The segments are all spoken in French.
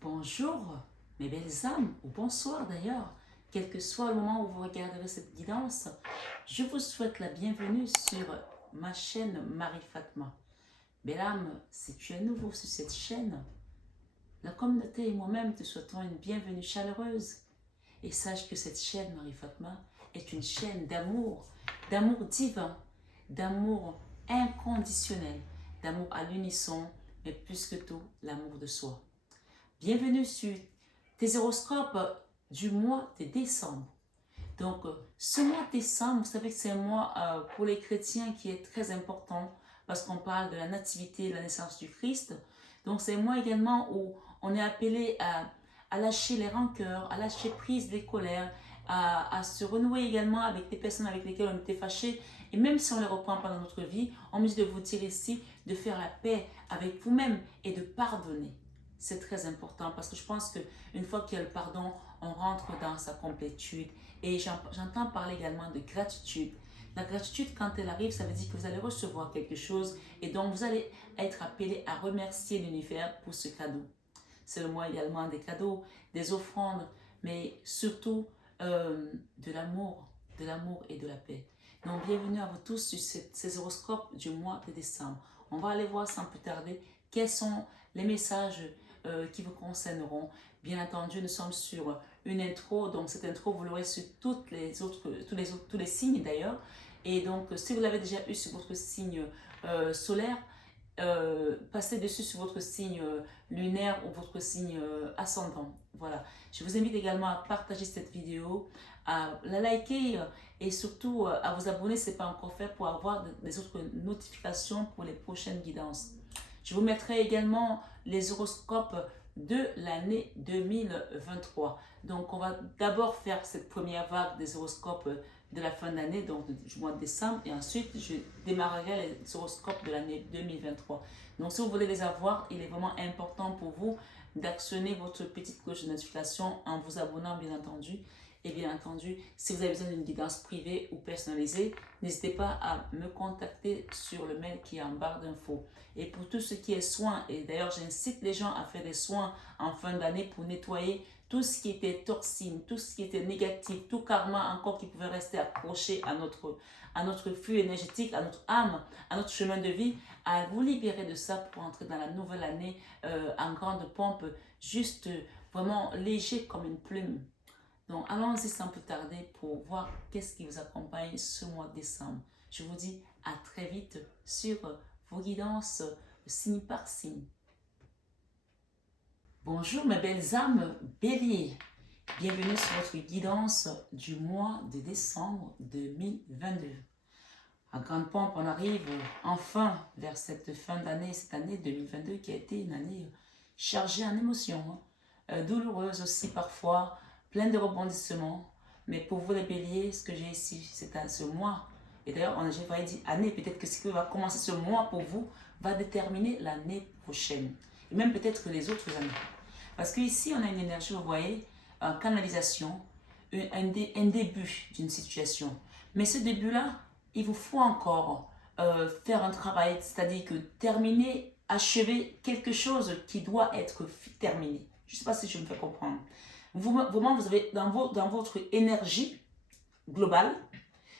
Bonjour, mes belles âmes, ou bonsoir d'ailleurs, quel que soit le moment où vous regarderez cette guidance, je vous souhaite la bienvenue sur ma chaîne Marie Fatma. Belle âme, si tu es nouveau sur cette chaîne, la communauté et moi-même te souhaitons une bienvenue chaleureuse. Et sache que cette chaîne Marie Fatma est une chaîne d'amour divin, d'amour inconditionnel, d'amour à l'unisson, mais plus que tout, l'amour de soi. Bienvenue sur tes horoscopes du mois de décembre. Donc, ce mois de décembre, vous savez que c'est un mois pour les chrétiens qui est très important parce qu'on parle de la nativité, de la naissance du Christ. Donc, c'est un mois également où on est appelé à lâcher les rancœurs, à lâcher prise des colères, à se renouer également avec des personnes avec lesquelles on était fâchés. Et même si on les reprend pendant notre vie, on me dit de vous dire ici de faire la paix avec vous-même et de pardonner. C'est très important parce que je pense qu'une fois qu'il y a le pardon, on rentre dans sa complétude. Et j'entends parler également de gratitude. La gratitude, quand elle arrive, ça veut dire que vous allez recevoir quelque chose et donc vous allez être appelé à remercier l'univers pour ce cadeau. C'est le mois également des cadeaux, des offrandes, mais surtout de l'amour et de la paix. Donc bienvenue à vous tous sur ces horoscopes du mois de décembre. On va aller voir sans plus tarder quels sont les messages qui vous concerneront. Bien entendu, nous sommes sur une intro, donc cette intro, vous l'aurez sur tous les signes d'ailleurs. Et donc, si vous l'avez déjà eu sur votre signe solaire, passez dessus sur votre signe lunaire ou votre signe ascendant. Voilà. Je vous invite également à partager cette vidéo, à la liker et surtout à vous abonner si ce n'est pas encore fait pour avoir des autres notifications pour les prochaines guidances. Je vous mettrai également les horoscopes de l'année 2023. Donc, on va d'abord faire cette première vague des horoscopes de la fin d'année, donc du mois de décembre, et ensuite, je démarrerai les horoscopes de l'année 2023. Donc, si vous voulez les avoir, il est vraiment important pour vous d'actionner votre petite cloche de notification en vous abonnant, bien entendu. Et bien entendu, si vous avez besoin d'une guidance privée ou personnalisée, n'hésitez pas à me contacter sur le mail qui est en barre d'infos. Et pour tout ce qui est soins, et d'ailleurs j'incite les gens à faire des soins en fin d'année pour nettoyer tout ce qui était toxine, tout ce qui était négatif, tout karma encore qui pouvait rester accroché à notre flux énergétique, à notre âme, à notre chemin de vie, à vous libérer de ça pour entrer dans la nouvelle année en grande pompe, juste vraiment léger comme une plume. Donc, allons-y sans plus tarder pour voir qu'est-ce qui vous accompagne ce mois de décembre. Je vous dis à très vite sur vos guidances signe par signe. Bonjour mes belles âmes bélier. Bienvenue sur votre guidance du mois de décembre 2022. À grande pompe, on arrive enfin vers cette fin d'année, cette année 2022 qui a été une année chargée en émotions, douloureuse aussi parfois, plein de rebondissements. Mais pour vous les béliers, ce que j'ai ici, c'est ce mois. Et d'ailleurs, j'ai failli dire année, peut-être que ce qui va commencer ce mois pour vous va déterminer l'année prochaine. Et même peut-être les autres années. Parce qu'ici, on a une énergie, vous voyez, en canalisation, un début d'une situation. Mais ce début-là, il vous faut encore faire un travail, c'est-à-dire que terminer, achever quelque chose qui doit être terminé. Je ne sais pas si je me fais comprendre. Vraiment, vous avez dans votre énergie globale,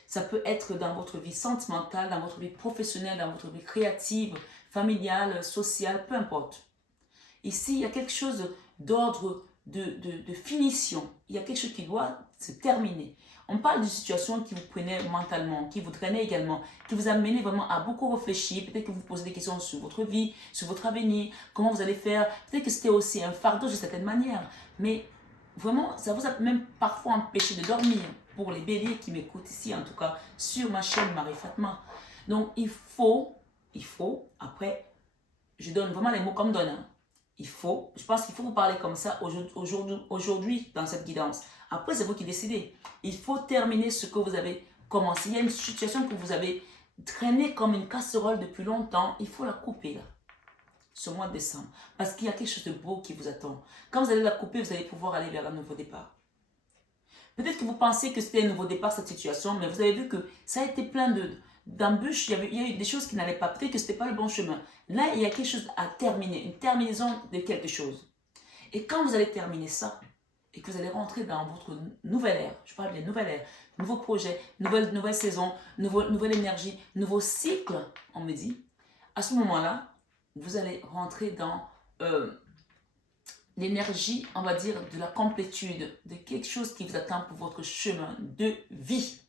ça peut être dans votre vie sentimentale, dans votre vie professionnelle, dans votre vie créative, familiale, sociale, peu importe. Ici, il y a quelque chose d'ordre de finition. Il y a quelque chose qui doit se terminer. On parle d'une situation qui vous prenait mentalement, qui vous drainait également, qui vous amenait vraiment à beaucoup réfléchir. Peut-être que vous posez des questions sur votre vie, sur votre avenir, comment vous allez faire. Peut-être que c'était aussi un fardeau de certaine manière. Mais vraiment, ça vous a même parfois empêché de dormir. Pour les béliers qui m'écoutent ici, en tout cas, sur ma chaîne Marie Fatma. Donc, il faut, après, je donne vraiment les mots comme donne. Je pense qu'il faut vous parler comme ça aujourd'hui dans cette guidance. Après, c'est vous qui décidez. Il faut terminer ce que vous avez commencé. Il y a une situation que vous avez traînée comme une casserole depuis longtemps. Il faut la couper là, ce mois de décembre. Parce qu'il y a quelque chose de beau qui vous attend. Quand vous allez la couper, vous allez pouvoir aller vers un nouveau départ. Peut-être que vous pensez que c'était un nouveau départ cette situation, mais vous avez vu que ça a été plein d'embûches, il y a eu des choses qui n'allaient pas. Peut-être que ce n'était pas le bon chemin. Là, il y a quelque chose à terminer, une terminaison de quelque chose. Et quand vous allez terminer ça, et que vous allez rentrer dans votre nouvelle ère, je parle bien nouvelle ère, nouveau projet, nouvelle saison, nouvelle énergie, nouveau cycle, on me dit, à ce moment-là, vous allez rentrer dans l'énergie, on va dire, de la complétude, de quelque chose qui vous attend pour votre chemin de vie.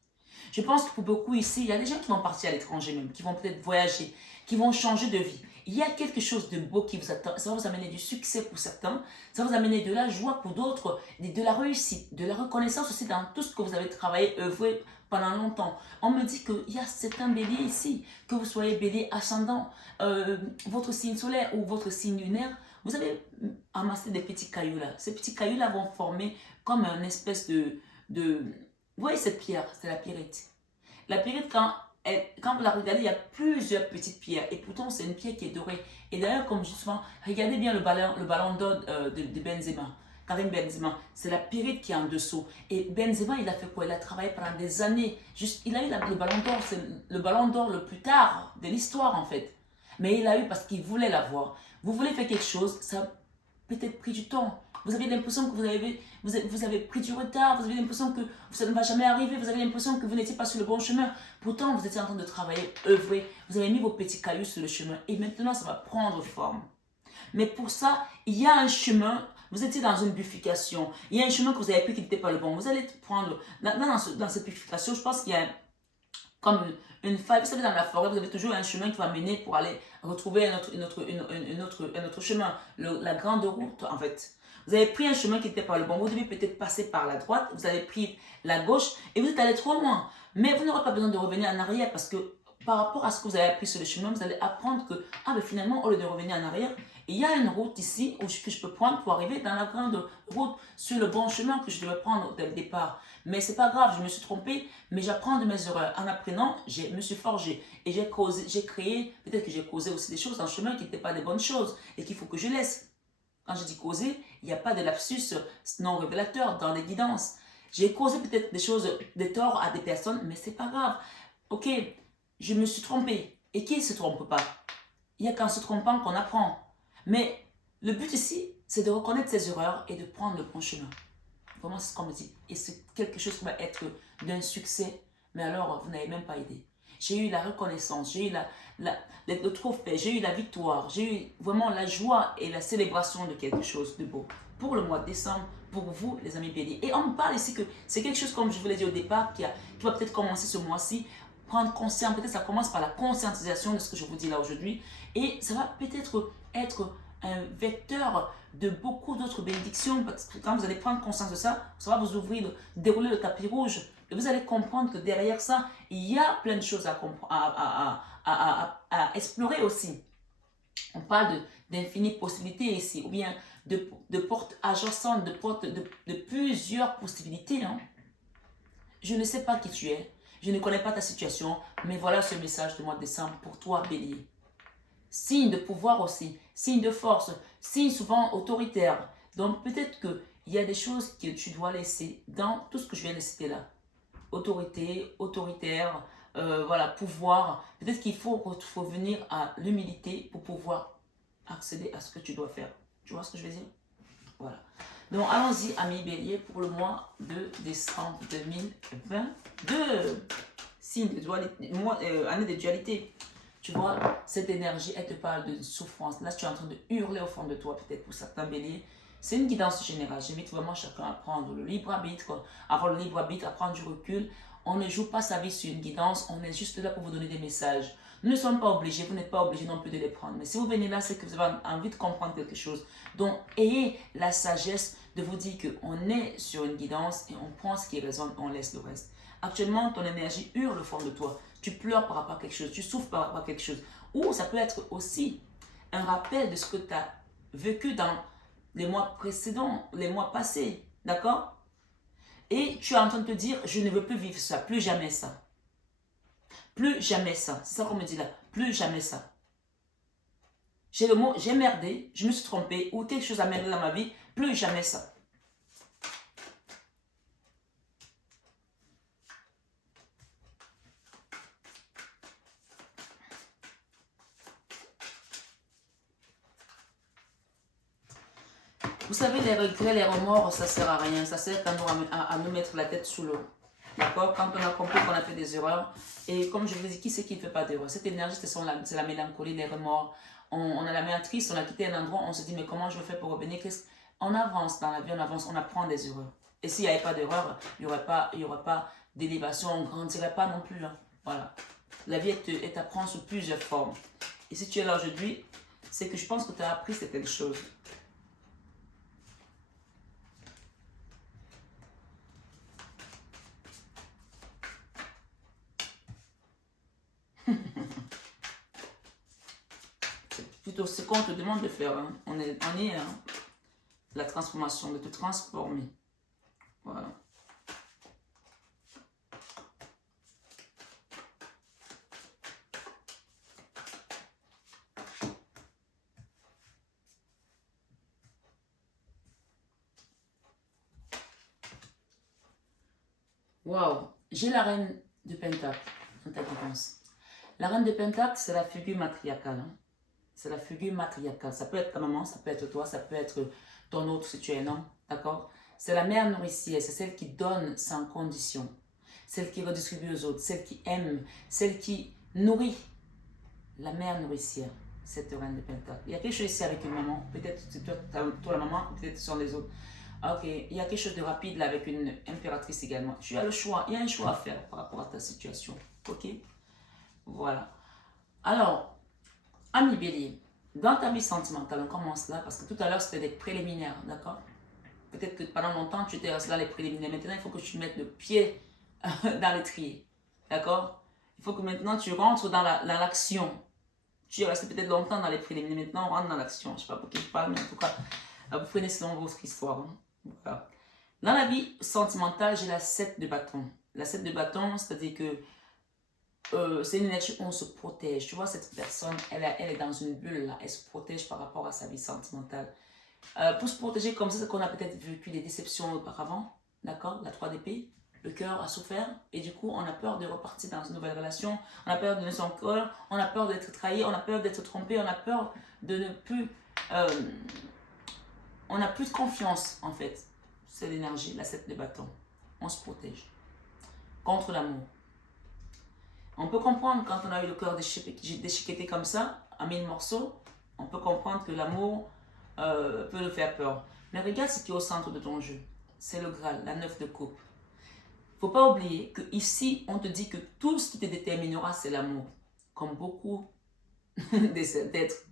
Je pense que pour beaucoup ici, il y a des gens qui vont partir à l'étranger même, qui vont peut-être voyager, qui vont changer de vie. Il y a quelque chose de beau qui vous attend. Ça va vous amener du succès pour certains, ça va vous amener de la joie pour d'autres, de la réussite, de la reconnaissance aussi dans tout ce que vous avez travaillé, œuvré pendant longtemps. On me dit qu'il y a certains béliers ici, que vous soyez bélier ascendant, votre signe solaire ou votre signe lunaire, vous avez amassé des petits cailloux là. Ces petits cailloux là vont former comme une espèce de vous voyez cette pierre, c'est la pierrite. La pierrite, quand vous la regardez, il y a plusieurs petites pierres. Et pourtant, c'est une pierre qui est dorée. Et d'ailleurs, comme je dis souvent, regardez bien le ballon d'or de Benzema. Karim Benzema, c'est la pierrite qui est en dessous. Et Benzema, il a fait quoi? Il a travaillé pendant des années. Il a eu le ballon d'or, c'est le ballon d'or le plus tard de l'histoire en fait. Mais il l'a eu parce qu'il voulait l'avoir. Vous voulez faire quelque chose, ça a peut-être pris du temps. Vous avez l'impression que vous avez pris du retard, vous avez l'impression que ça ne va jamais arriver, vous avez l'impression que vous n'étiez pas sur le bon chemin. Pourtant, vous étiez en train de travailler, œuvrer, vous avez mis vos petits cailloux sur le chemin et maintenant, ça va prendre forme. Mais pour ça, il y a un chemin, vous étiez dans une bifurcation, il y a un chemin que vous avez pris qui n'était pas le bon. Vous allez prendre, dans cette bifurcation, je pense qu'il y a comme une faille. Vous savez, dans la forêt, vous avez toujours un chemin qui va mener pour aller retrouver un autre chemin, la grande route en fait. Vous avez pris un chemin qui n'était pas le bon. Vous devez peut-être passer par la droite. Vous avez pris la gauche et vous êtes allé trop loin. Mais vous n'aurez pas besoin de revenir en arrière parce que par rapport à ce que vous avez appris sur le chemin, vous allez apprendre que mais finalement, au lieu de revenir en arrière, il y a une route ici que je peux prendre pour arriver dans la grande route sur le bon chemin que je devais prendre dès le départ. Mais c'est pas grave, je me suis trompée, mais j'apprends de mes erreurs. En apprenant, je me suis forgé et j'ai créé, peut-être que j'ai causé aussi des choses dans le chemin qui n'étaient pas des bonnes choses et qu'il faut que je laisse. Quand je dis causer, il n'y a pas de lapsus non révélateur dans les guidances. J'ai causé peut-être des choses, des torts à des personnes, mais c'est pas grave. Ok, je me suis trompée. Et qui ne se trompe pas? Il n'y a qu'en se trompant qu'on apprend. Mais le but ici, c'est de reconnaître ses erreurs et de prendre le bon chemin. Vraiment, c'est ce qu'on me dit. Et c'est quelque chose qui va être d'un succès, mais alors vous n'avez même pas aidé. J'ai eu la reconnaissance, j'ai eu le trophée, j'ai eu la victoire, j'ai eu vraiment la joie et la célébration de quelque chose de beau. Pour le mois de décembre, pour vous, les amis béliers. Et on me parle ici que c'est quelque chose, comme je vous l'ai dit au départ, qui va peut-être commencer ce mois-ci. Prendre conscience, peut-être ça commence par la conscientisation de ce que je vous dis là aujourd'hui. Et ça va peut-être être un vecteur de beaucoup d'autres bénédictions. Parce que quand vous allez prendre conscience de ça, ça va vous ouvrir, dérouler le tapis rouge. Et vous allez comprendre que derrière ça, il y a plein de choses à explorer aussi. On parle d'infinies possibilités ici, ou bien de portes adjacentes, de plusieurs possibilités. Hein. Je ne sais pas qui tu es, je ne connais pas ta situation, mais voilà ce message du mois de décembre pour toi, Bélier. Signe de pouvoir aussi, signe de force, signe souvent autoritaire. Donc peut-être qu'il y a des choses que tu dois laisser dans tout ce que je viens de citer là. Autorité, autoritaire, voilà, pouvoir. Peut-être qu'il faut revenir à l'humilité pour pouvoir accéder à ce que tu dois faire. Tu vois ce que je veux dire? Voilà. Donc allons-y, amis bélier, pour le mois de décembre 2022. Signe de dualité, année de dualité. Tu vois, cette énergie, elle te parle de souffrance. Là, tu es en train de hurler au fond de toi, peut-être pour certains béliers. C'est une guidance générale. J'invite vraiment chacun à prendre le libre arbitre, avoir le libre arbitre, à prendre du recul. On ne joue pas sa vie sur une guidance, on est juste là pour vous donner des messages. Nous ne sommes pas obligés, vous n'êtes pas obligés non plus de les prendre. Mais si vous venez là, c'est que vous avez envie de comprendre quelque chose. Donc, ayez la sagesse de vous dire qu'on est sur une guidance et on prend ce qui résonne, on laisse le reste. Actuellement, ton énergie hurle au fond de toi. Tu pleures par rapport à quelque chose, tu souffres par rapport à quelque chose. Ou ça peut être aussi un rappel de ce que tu as vécu dans les mois précédents, les mois passés. D'accord? Et tu es en train de te dire, je ne veux plus vivre ça, plus jamais ça. Plus jamais ça. C'est ça qu'on me dit là. Plus jamais ça. J'ai le mot, j'ai merdé, je me suis trompé, ou quelque chose a merdé dans ma vie, plus jamais ça. Vous savez, les regrets, les remords, ça sert à rien. Ça sert à nous mettre la tête sous l'eau. D'accord? Quand on a compris qu'on a fait des erreurs. Et comme je vous dis, qui c'est qui ne fait pas d'erreur? Cette énergie, c'est la mélancolie, les remords. On a la main triste, on a quitté un endroit, on se dit, mais comment je vais faire pour revenir? On avance dans la vie, on avance, on apprend des erreurs. Et s'il n'y avait pas d'erreur, il n'y aurait pas d'élévation, on ne grandirait pas non plus. Hein. Voilà. La vie, elle t'apprend sous plusieurs formes. Et si tu es là aujourd'hui, c'est que je pense que tu as appris certaines choses. C'est plutôt ce qu'on te demande de faire. Hein. On est hein, la transformation, de te transformer. Voilà. Waouh, j'ai la reine de Pentacle dans ta guidance. La reine de Pentacle, c'est la figure matriarcale. Hein. C'est la figure matriarcale. Ça peut être ta maman, ça peut être toi, ça peut être ton autre si tu es un homme. D'accord? C'est la mère nourricière, c'est celle qui donne sans condition. Celle qui redistribue aux autres, celle qui aime, celle qui nourrit. La mère nourricière, cette reine de Pentacle. Il y a quelque chose ici avec une maman. Peut-être c'est toi la maman, peut-être ce sont les autres. Ok, il y a quelque chose de rapide là avec une impératrice également. Tu as le choix, il y a un choix à faire par rapport à ta situation. Ok? Voilà. Alors, ami Bélier, dans ta vie sentimentale, on commence là parce que tout à l'heure c'était des préliminaires, d'accord? Peut-être que pendant longtemps tu étais resté là les préliminaires. Maintenant, il faut que tu mettes le pied dans l'étrier, d'accord? Il faut que maintenant tu rentres dans l'action. Tu es resté peut-être longtemps dans les préliminaires. Maintenant, on rentre dans l'action. Je ne sais pas pour qui je parle, mais en tout cas, vous prenez selon votre histoire. Hein. Voilà. Dans la vie sentimentale, j'ai la 7 de bâton. La 7 de bâton, c'est-à-dire que c'est une énergie où on se protège. Tu vois, cette personne, elle est dans une bulle là. Elle se protège par rapport à sa vie sentimentale. Pour se protéger comme ça, c'est qu'on a peut-être vécu des déceptions auparavant. D'accord? La 3 d'épée. Le cœur a souffert et du coup, on a peur de repartir dans une nouvelle relation. On a peur de donner son cœur. On a peur d'être trahi. On a peur d'être trompé. On a peur de ne plus... on n'a plus de confiance en fait. C'est l'énergie, la 7 de bâton. On se protège. Contre l'amour. On peut comprendre quand on a eu le cœur déchiqueté comme ça, en 1000 morceaux, on peut comprendre que l'amour peut nous faire peur. Mais regarde ce qui est au centre de ton jeu. C'est le Graal, la 9 de coupe. Il ne faut pas oublier qu'ici, on te dit que tout ce qui te déterminera, c'est l'amour. Comme beaucoup d'êtres.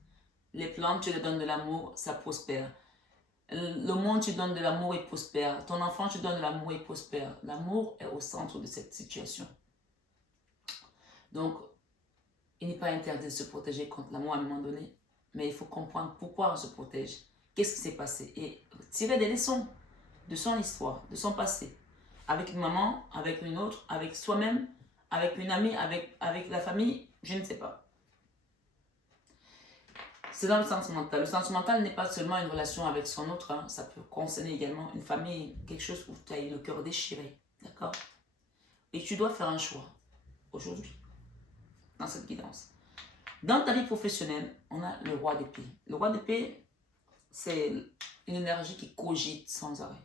Les plantes, tu leur donnes de l'amour, ça prospère. Le monde, tu donnes de l'amour et prospère. Ton enfant, tu donnes de l'amour et prospère. L'amour est au centre de cette situation. Donc, il n'est pas interdit de se protéger contre l'amour à un moment donné, mais il faut comprendre pourquoi on se protège. Qu'est-ce qui s'est passé? Et tirer des leçons de son histoire, de son passé. Avec une maman, avec une autre, avec soi-même, avec une amie, avec la famille, je ne sais pas. C'est dans le sentimental. Le sentimental n'est pas seulement une relation avec son autre, hein. Ça peut concerner également une famille, quelque chose où tu as eu le cœur déchiré. D'accord? Et tu dois faire un choix aujourd'hui, dans cette guidance. Dans ta vie professionnelle, on a le roi d'épée. Le roi d'épée, c'est une énergie qui cogite sans arrêt.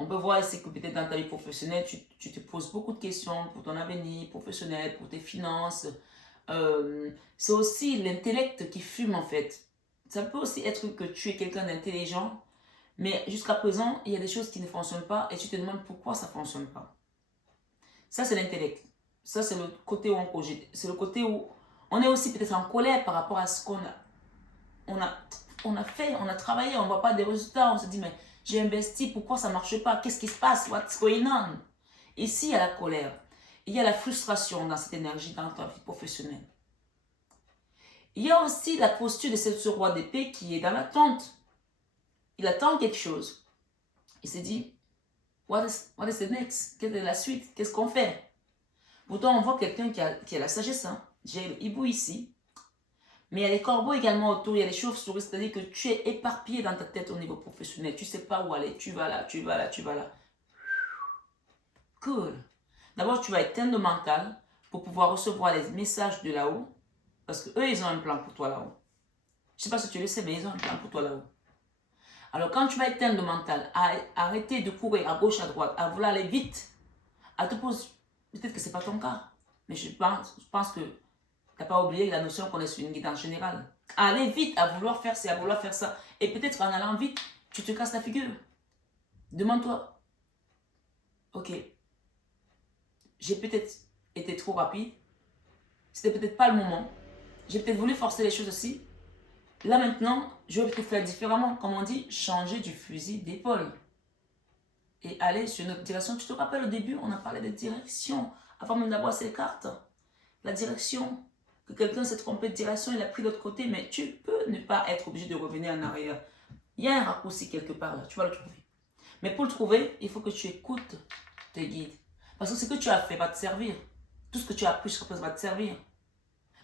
On peut voir ici que peut-être dans ta vie professionnelle, tu te poses beaucoup de questions pour ton avenir professionnel, pour tes finances. C'est aussi l'intellect qui fume en fait. Ça peut aussi être que tu es quelqu'un d'intelligent, mais jusqu'à présent, il y a des choses qui ne fonctionnent pas et tu te demandes pourquoi ça ne fonctionne pas. Ça, c'est l'intellect. Ça, c'est le côté où on cogite. C'est le côté où on est aussi peut-être en colère par rapport à ce qu'on a fait, on a travaillé, on ne voit pas des résultats. On se dit, mais j'ai investi, pourquoi ça ne marche pas? Qu'est-ce qui se passe? What's going on? Ici, il y a la colère. Il y a la frustration dans cette énergie, dans ta vie professionnelle. Il y a aussi la posture de ce roi d'épée qui est dans l'attente. Il attend quelque chose. Il se dit, what is the next? Quelle est la suite? Qu'est-ce qu'on fait? Pourtant, on voit quelqu'un qui a la sagesse. Hein? J'ai le hibou ici. Mais il y a les corbeaux également autour. Il y a les chauves-souris. C'est-à-dire que tu es éparpillé dans ta tête au niveau professionnel. Tu ne sais pas où aller. Tu vas là, tu vas là, tu vas là. Cool. D'abord, tu vas éteindre le mental pour pouvoir recevoir les messages de là-haut. Parce qu'eux, ils ont un plan pour toi là-haut. Je ne sais pas si tu le sais, mais ils ont un plan pour toi là-haut. Alors quand tu vas éteindre le mental, à arrêter de courir à gauche, à droite, à vouloir aller vite, à te poser, peut-être que ce n'est pas ton cas, mais je pense que tu n'as pas oublié la notion qu'on est sur une guidance générale. À aller vite, à vouloir faire ci, à vouloir faire ça. Et peut-être qu'en allant vite, tu te casses la figure. Demande-toi, ok, j'ai peut-être été trop rapide, c'était peut-être pas le moment, j'ai peut-être voulu forcer les choses aussi. Là maintenant, je vais peut-être faire différemment, comme on dit, changer du fusil d'épaule et aller sur une autre direction. Tu te rappelles au début, on a parlé de direction, avant même d'avoir ces cartes. La direction, que quelqu'un s'est trompé de direction, il a pris l'autre côté, mais tu peux ne pas être obligé de revenir en arrière. Il y a un raccourci quelque part là, tu vas le trouver. Mais pour le trouver, il faut que tu écoutes tes guides. Parce que ce que tu as fait va te servir. Tout ce que tu as appris jusqu'à présent va te servir.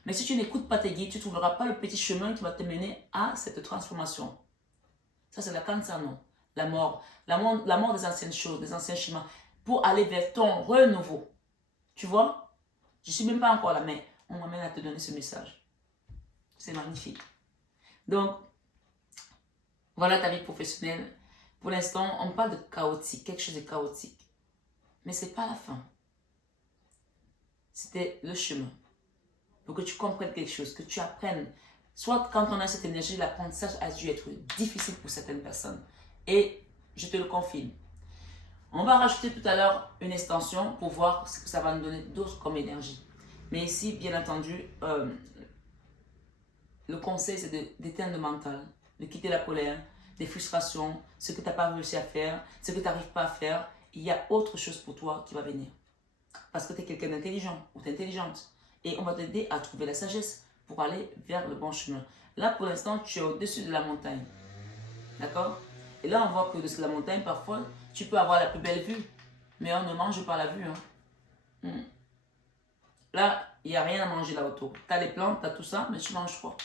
Mais si tu n'écoutes pas tes guides, tu ne trouveras pas le petit chemin qui va te mener à cette transformation. Ça, c'est la Kansano, la mort. La mort des anciennes choses, des anciens chemins, pour aller vers ton renouveau. Tu vois? Je ne suis même pas encore là, mais on m'amène à te donner ce message. C'est magnifique. Donc, voilà ta vie professionnelle. Pour l'instant, on parle de chaotique, quelque chose de chaotique. Mais ce n'est pas la fin. C'était le chemin. Pour que tu comprennes quelque chose, que tu apprennes. Soit quand on a cette énergie, l'apprentissage a dû être difficile pour certaines personnes. Et je te le confirme. On va rajouter tout à l'heure une extension pour voir ce que ça va nous donner d'autre comme énergie. Mais ici, bien entendu, le conseil, c'est d'éteindre le mental, de quitter la colère, des frustrations, ce que tu n'as pas réussi à faire, ce que tu n'arrives pas à faire. Il y a autre chose pour toi qui va venir. Parce que tu es quelqu'un d'intelligent ou tu es intelligente. Et on va t'aider à trouver la sagesse pour aller vers le bon chemin. Là, pour l'instant, tu es au-dessus de la montagne. D'accord? Et là, on voit que au-dessus de la montagne, parfois, tu peux avoir la plus belle vue. Mais on ne mange pas la vue. Hein. Là, il n'y a rien à manger là autour. Tu as les plantes, tu as tout ça, mais tu manges quoi?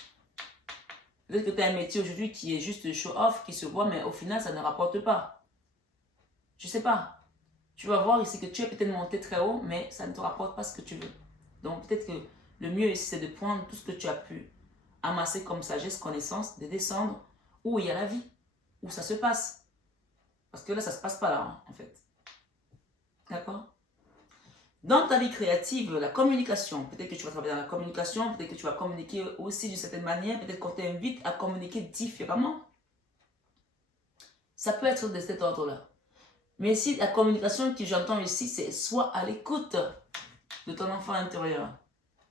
Peut-être que tu as un métier aujourd'hui qui est juste show-off, qui se voit, mais au final, ça ne rapporte pas. Je ne sais pas. Tu vas voir ici que tu es peut-être monté très haut, mais ça ne te rapporte pas ce que tu veux. Donc, peut-être que le mieux ici, c'est de prendre tout ce que tu as pu amasser comme sagesse, connaissance, de descendre où il y a la vie, où ça se passe. Parce que là, ça ne se passe pas là, hein, en fait. D'accord? Dans ta vie créative, la communication, peut-être que tu vas travailler dans la communication, peut-être que tu vas communiquer aussi d'une certaine manière, peut-être qu'on t'invite à communiquer différemment. Ça peut être de cet ordre-là. Mais ici, la communication que j'entends ici, c'est soit à l'écoute de ton enfant intérieur.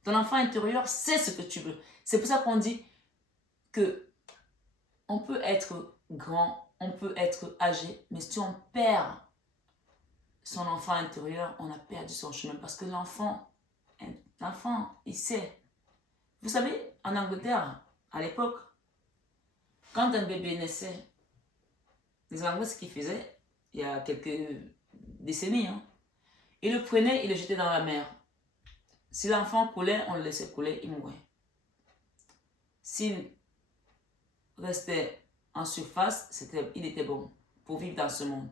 Ton enfant intérieur sait ce que tu veux. C'est pour ça qu'on dit que on peut être grand, on peut être âgé, mais si on perd son enfant intérieur, on a perdu son chemin. Parce que l'enfant, il sait. Vous savez, en Angleterre, à l'époque, quand un bébé naissait, les Anglais, ce qu'ils faisaient, il y a quelques décennies, hein, ils le prenaient, ils le jetaient dans la mer. Si l'enfant coulait, on le laissait couler, il mourait. S'il restait en surface, il était bon pour vivre dans ce monde.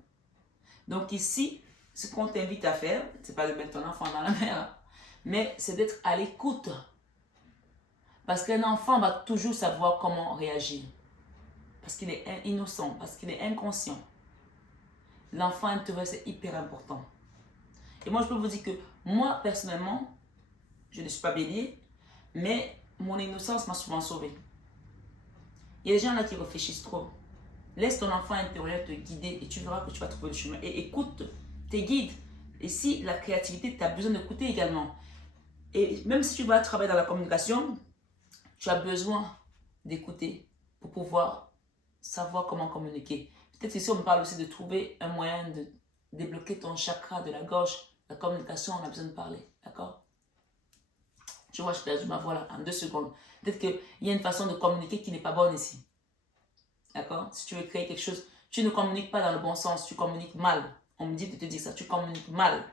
Donc ici, ce qu'on t'invite à faire, c'est pas de mettre ton enfant dans la mer, mais c'est d'être à l'écoute. Parce qu'un enfant va toujours savoir comment réagir. Parce qu'il est innocent, parce qu'il est inconscient. L'enfant intérieur, c'est hyper important. Et moi, je peux vous dire que moi, personnellement, je ne suis pas bélier, mais mon innocence m'a souvent sauvée. Il y a des gens là qui réfléchissent trop. Laisse ton enfant intérieur te guider et tu verras que tu vas trouver le chemin. Et écoute tes guides. Et si la créativité, tu as besoin d'écouter également. Et même si tu vas travailler dans la communication, tu as besoin d'écouter pour pouvoir savoir comment communiquer. Peut-être ici, on me parle aussi de trouver un moyen de débloquer ton chakra de la gorge. La communication, on a besoin de parler. D'accord? Tu vois, je perds ma voix là en 2 secondes. Peut-être qu'il y a une façon de communiquer qui n'est pas bonne ici. D'accord? Si tu veux créer quelque chose, tu ne communiques pas dans le bon sens, tu communiques mal. On me dit de te dire ça, tu communiques mal.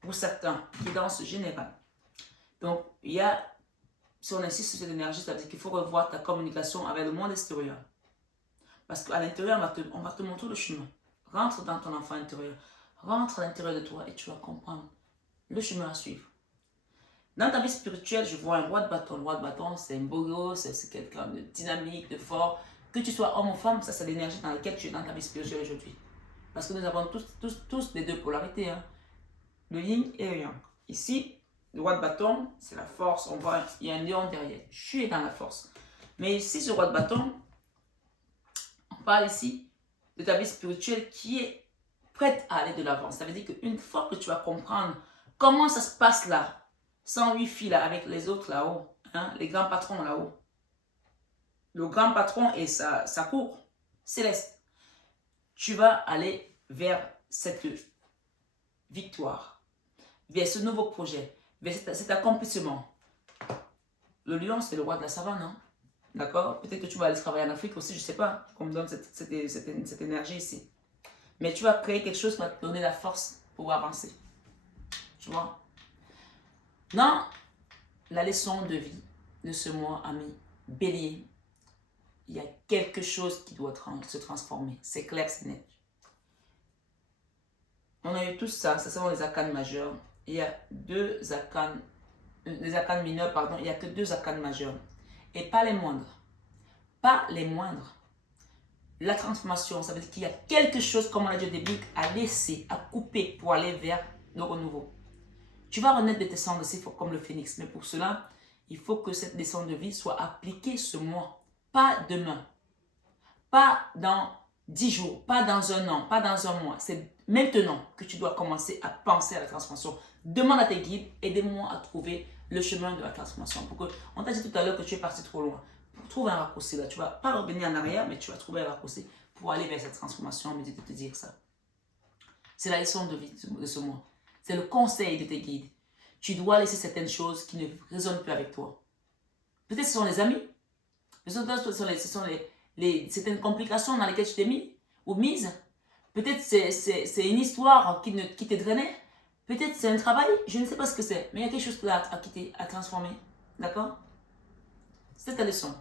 Pour certains, qui dans ce général. Donc, il y a, si on insiste sur cette énergie, ça veut dire qu'il faut revoir ta communication avec le monde extérieur. Parce qu'à l'intérieur, on va te montrer le chemin. Rentre dans ton enfant intérieur. Rentre à l'intérieur de toi et tu vas comprendre le chemin à suivre. Dans ta vie spirituelle, je vois un roi de bâton. Le roi de bâton, c'est un beau gosse, c'est quelqu'un de dynamique, de fort. Que tu sois homme ou femme, ça c'est l'énergie dans laquelle tu es dans ta vie spirituelle aujourd'hui. Parce que nous avons tous les deux polarités. Hein. Le yin et le yang. Ici, le roi de bâton, c'est la force. On voit, il y a un lion derrière. Je suis dans la force. Mais ici, ce roi de bâton, on parle ici de ta vie spirituelle qui est prête à aller de l'avant. Ça veut dire qu'une fois que tu vas comprendre comment ça se passe là, sans wifi là, avec les autres là-haut, hein, les grands patrons là-haut, le grand patron et sa cour céleste, tu vas aller vers cette victoire, vers ce nouveau projet, vers cet accomplissement. Le lion, c'est le roi de la savane, hein? D'accord? Peut-être que tu vas aller travailler en Afrique aussi, je ne sais pas, qu'on me donne cette énergie ici. Mais tu vas créer quelque chose qui va te donner la force pour avancer. Tu vois? Dans la leçon de vie de ce mois, ami Bélier, il y a quelque chose qui doit se transformer. C'est clair, c'est net. On a eu tout ça, ce sont les arcanes majeurs. Il y a deux arcanes, les arcanes mineurs, pardon, il n'y a que deux arcanes majeurs. Et pas les moindres. Pas les moindres. La transformation, ça veut dire qu'il y a quelque chose, comme on l'a dit au début, à laisser, à couper pour aller vers le renouveau. Tu vas renaître de tes cendres aussi comme le phénix. Mais pour cela, il faut que cette leçon de vie soit appliquée ce mois. Pas demain. Pas dans 10 jours. Pas dans un an. Pas dans un mois. C'est maintenant que tu dois commencer à penser à la transformation. Demande à tes guides, aidez-moi à trouver le chemin de la transformation. On t'a dit tout à l'heure que tu es parti trop loin. Trouve un raccourci là. Tu ne vas pas revenir en arrière, mais tu vas trouver un raccourci pour aller vers cette transformation. Mais de te dire ça. C'est la leçon de vie de ce mois. C'est le conseil de tes guides. Tu dois laisser certaines choses qui ne résonnent plus avec toi. Peut-être ce sont les amis. Peut-être ce sont certaines complications dans lesquelles tu t'es mis ou mise. Peut-être c'est une histoire qui te drainait. Peut-être c'est un travail. Je ne sais pas ce que c'est. Mais il y a quelque chose là à quitter, à transformer. D'accord? C'est ta leçon.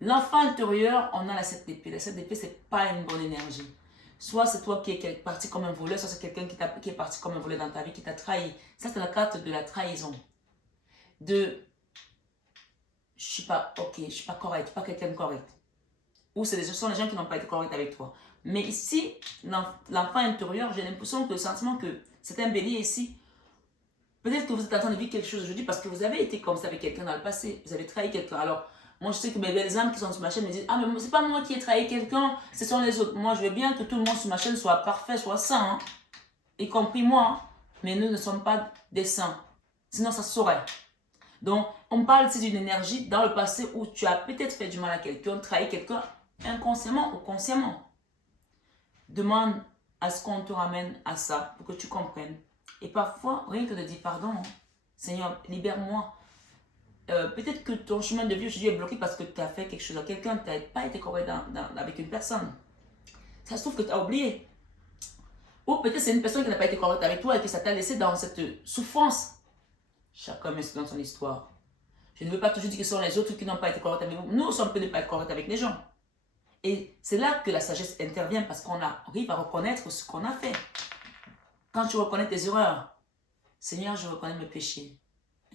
L'enfant intérieur, on a la 7 d'épée. La 7 d'épée, ce n'est pas une bonne énergie. Soit c'est toi qui es parti comme un voleur, soit c'est quelqu'un qui est parti comme un voleur dans ta vie, qui t'a trahi. Ça, c'est la carte de la trahison. Je suis pas ok, je suis pas correct, pas quelqu'un de correct. Ou ce sont les gens qui n'ont pas été corrects avec toi. Mais ici, l'enfant intérieur, j'ai l'impression que le sentiment que c'est un bélier ici. Peut-être que vous êtes en train de vivre quelque chose aujourd'hui parce que vous avez été comme ça avec quelqu'un dans le passé. Vous avez trahi quelqu'un. Alors, moi, je sais que mes belles âmes qui sont sur ma chaîne me disent « Ah, mais c'est pas moi qui ai trahi quelqu'un, ce sont les autres. » Moi, je veux bien que tout le monde sur ma chaîne soit parfait, soit saint, hein, y compris moi. Hein. Mais nous ne sommes pas des saints. Sinon, ça se saurait. Donc, on parle ici d'une énergie dans le passé où tu as peut-être fait du mal à quelqu'un, trahi quelqu'un inconsciemment ou consciemment. Demande à ce qu'on te ramène à ça pour que tu comprennes. Et parfois, rien que de dire pardon, hein, Seigneur, libère-moi. Peut-être que ton chemin de vie aujourd'hui est bloqué parce que tu as fait quelque chose à quelqu'un, tu n'as pas été correct avec une personne. Ça se trouve que tu as oublié. Ou peut-être c'est une personne qui n'a pas été correcte avec toi et que ça t'a laissé dans cette souffrance. Chacun met dans son histoire. Je ne veux pas toujours dire que ce sont les autres qui n'ont pas été corrects avec vous. Nous, on peut ne pas être corrects avec les gens. Et c'est là que la sagesse intervient parce qu'on arrive à reconnaître ce qu'on a fait. Quand tu reconnais tes erreurs, Seigneur, je reconnais mes péchés.